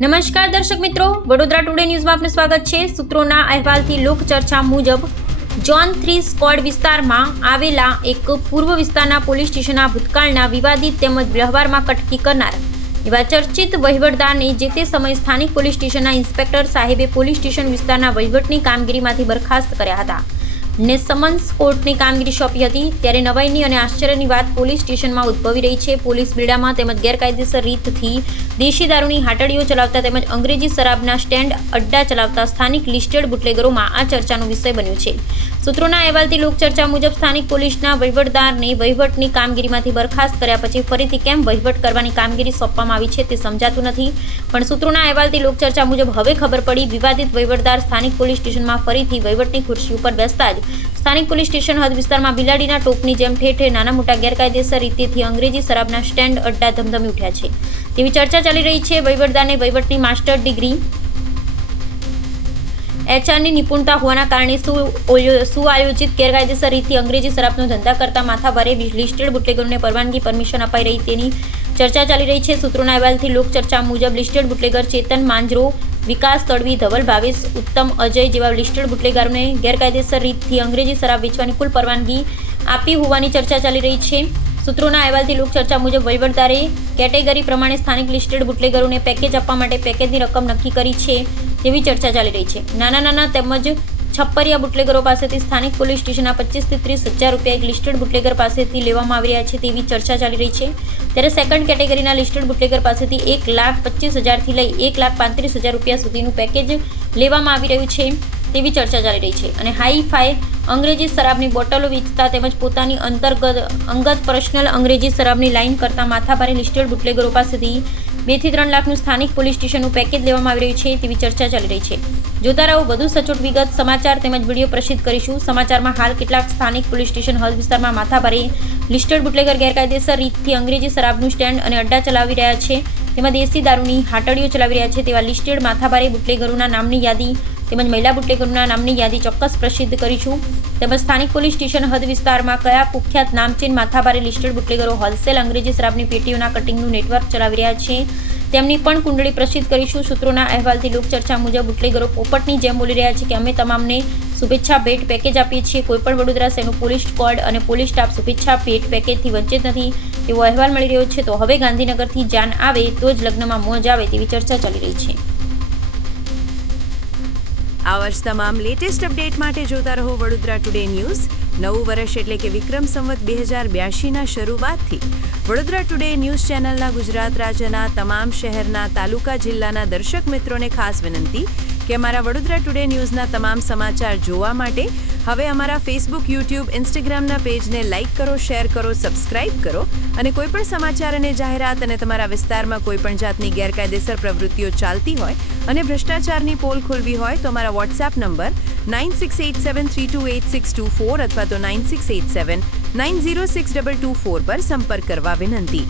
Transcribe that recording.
નમસ્કાર દર્શક મિત્રો, વડોદરા ટુડે ન્યૂઝમાં આપનું સ્વાગત છે। સૂત્રોના અહેવાલથી લોકચર્ચા મુજબ ઝોન 3 સ્ક્વોડ વિસ્તારમાં આવેલા એક પૂર્વ વિસ્તારના પોલીસ સ્ટેશનના ભૂતકાળના વિવાદિત તેમજ વ્યવહારમાં કટકી કરનાર એવા ચર્ચિત વહીવટદારને જે તે સમયે સ્થાનિક પોલીસ સ્ટેશનના ઇન્સ્પેક્ટર સાહેબે પોલીસ સ્ટેશન વિસ્તારના વહીવટની કામગીરીમાંથી બરખાસ્ત કર્યા હતા ને સમન્સ કોર્ટની કામગીરી સોંપી હતી। ત્યારે નવાઈની અને આશ્ચર્યની વાત પોલીસ સ્ટેશનમાં ઉદ્ભવી રહી છે। પોલીસ બેડામાં તેમજ ગેરકાયદેસર રીતથી દેશી દારૂની હાટડીઓ ચલાવતા તેમજ અંગ્રેજી શરાબના સ્ટેન્ડ અડ્ડા ચલાવતા સ્થાનિક લિસ્ટેડ બુટલેગરોમાં આ ચર્ચાનો વિષય બન્યો છે। સૂત્રોના અહેવાલથી લોકચર્ચા મુજબ સ્થાનિક પોલીસના વહીવટદારને વહીવટની કામગીરીમાંથી બરખાસ્ત કર્યા પછી ફરીથી કેમ વહીવટ કરવાની કામગીરી સોંપવામાં આવી છે તે સમજાતું નથી। પણ સૂત્રોના અહેવાલથી લોકચર્ચા મુજબ હવે ખબર પડી, વિવાદિત વહીવટદાર સ્થાનિક પોલીસ સ્ટેશનમાં ફરીથી વહીવટની ખુરશી ઉપર બેસતા જ સ્થાનિક પોલીસ સ્ટેશન હદ વિસ્તારમાં બિલાડીના ટોપની જેમ ઠેર ઠેર નાના મોટા ગેરકાયદેસર રીતેથી અંગ્રેજી શરાબના સ્ટેન્ડ અડ્ડા ધમધમી ઉઠ્યા છે તેવી ચર્ચા ચાલી રહી છે। વહીવટદારને વહીવટની માસ્ટર ડિગ્રી એચઆરની નિપુણતા હોવાના કારણે સુઆયોજિત ગેરકાયદેસર રીતથી અંગ્રેજી શરાબનો ધંધા કરતા માથાભારે લિસ્ટેડ બુટલેગરોને પરમિશન અપાઈ રહી તેની ચર્ચા ચાલી રહી છે। સૂત્રોના અહેવાલથી લોકચર્ચા મુજબ લિસ્ટેડ બુટલેગર ચેતન માંજરો, વિકાસ તડવી, ધવલ ભાવેશ, ઉત્તમ અજય જેવા લિસ્ટેડ બુટલેગરોને ગેરકાયદેસર રીતથી અંગ્રેજી શરાબ વેચવાની કુલ પરવાનગી આપી હોવાની ચર્ચા ચાલી રહી છે। સૂત્રોના અહેવાલથી લોકચર્ચા મુજબ વહીવટદારે કેટેગરી પ્રમાણે સ્થાનિક લિસ્ટેડ બુટલેગરોને પેકેજ આપવા માટે પેકેજની રકમ નક્કી કરી છે તેવી ચર્ચા ચાલી રહી છે। નાના તેમજ છપ્પરિયા બુટલેગરો પાસેથી સ્થાનિક પોલીસ સ્ટેશનના 25 થી 30 હજાર રૂપિયા એક લિસ્ટેડ બુટલેગર પાસેથી લેવામાં આવી રહ્યા છે તેવી ચર્ચા ચાલી રહી છે। ત્યારે સેકન્ડ કેટેગરીના લિસ્ટેડ બુટલેગર પાસેથી 1,25,000 થી લઈ 1,35,000 રૂપિયા સુધીનું પેકેજ લેવામાં આવી રહ્યું છે તેવી ચર્ચા ચાલી રહી છે। અને હાઈ ફાઈ અંગ્રેજી શરાબની બોટલો વેચતા તેમજ પોતાની અંગત પર્સનલ અંગ્રેજી શરાબની લાઇન કરતા માથાભારે લિસ્ટેડ બુટલેગરો પાસેથી 2 થી 3 લાખનું સ્થાનિક પોલીસ સ્ટેશનનું પેકેજ લેવામાં આવી રહ્યું છે તેવી ચર્ચા ચાલી રહી છે। જોતા રહો વધુ સચોટ વિગત, સમાચાર તેમજ વિડીયો પ્રસિદ્ધ કરીશું। સમાચારમાં હાલ કેટલાક સ્થાનિક પોલીસ સ્ટેશન હદ વિસ્તારમાં માથાભારે લિસ્ટેડ બુટલેગર ગેરકાયદેસર રીતથી અંગ્રેજી શરાબનું સ્ટેન્ડ અને અડ્ડા ચલાવી રહ્યા છે, તેમાં દેશી દારૂની હાટડીઓ ચલાવી રહ્યા છે તેવા લિસ્ટેડ માથાભારે બુટલેગરોના નામની યાદી તેમજ મહિલા બુટલેગરોના નામની યાદી ચોક્કસ પ્રસિદ્ધ કરીશું। તેમજ સ્થાનિક પોલીસ સ્ટેશન હદ વિસ્તારમાં કયા કુખ્યાત નામચીન માથાભારે લિસ્ટેડ બુટલેગરો હોલસેલ અંગ્રેજી શરાબની પેટીઓના કટિંગનું નેટવર્ક ચલાવી રહ્યા છે તેમની પણ કુંડળી પ્રસિદ્ધ કરીશું। સૂત્રોના અહેવાલથી લોકચર્ચા મુજબ બુટલેગરો પોપટની જેમ બોલી રહ્યા છે કે અમે તમામને શુભેચ્છા ભેટ પેકેજ આપીએ છીએ। કોઈપણ વડોદરા શહેરનું પોલીસ સ્ક્વોડ અને પોલીસ સ્ટાફ શુભેચ્છા ભેટ પેકેજથી વંચિત નથી તેવો અહેવાલ મળી રહ્યો છે। તો હવે ગાંધીનગરથી જાન આવે તો જ લગ્નમાં મોજ આવે તેવી ચર્ચા ચાલી રહી છે। આ વર્ષ તમામ લેટેસ્ટ અપડેટ માટે જોતા રહો વડોદરા ટુડે ન્યૂઝ। નવું વર્ષ એટલે કે વિક્રમ સંવત 2082ના શરૂઆતથી વડોદરા ટુડે ન્યૂઝ ચેનલના ગુજરાત રાજ્યના તમામ શહેરના, તાલુકા, જિલ્લાના દર્શક મિત્રોને ખાસ વિનંતી કે અમારા વડોદરા ટુડે ન્યૂઝના તમામ સમાચાર જોવા માટે હવે અમારા ફેસબુક, યુટ્યુબ, ઇન્સ્ટાગ્રામના પેજને લાઇક કરો, શેર કરો, સબસ્ક્રાઇબ કરો અને કોઈપણ સમાચાર અને જાહેરાત અને તમારા વિસ્તારમાં કોઈપણ જાતની ગેરકાયદેસર પ્રવૃત્તિઓ ચાલતી હોય અને ભ્રષ્ટાચારની પોલ ખોલવી હોય તો અમારા વોટ્સએપ નંબર 9687328624 અથવા તો 9687906224 પર સંપર્ક કરવા વિનંતી।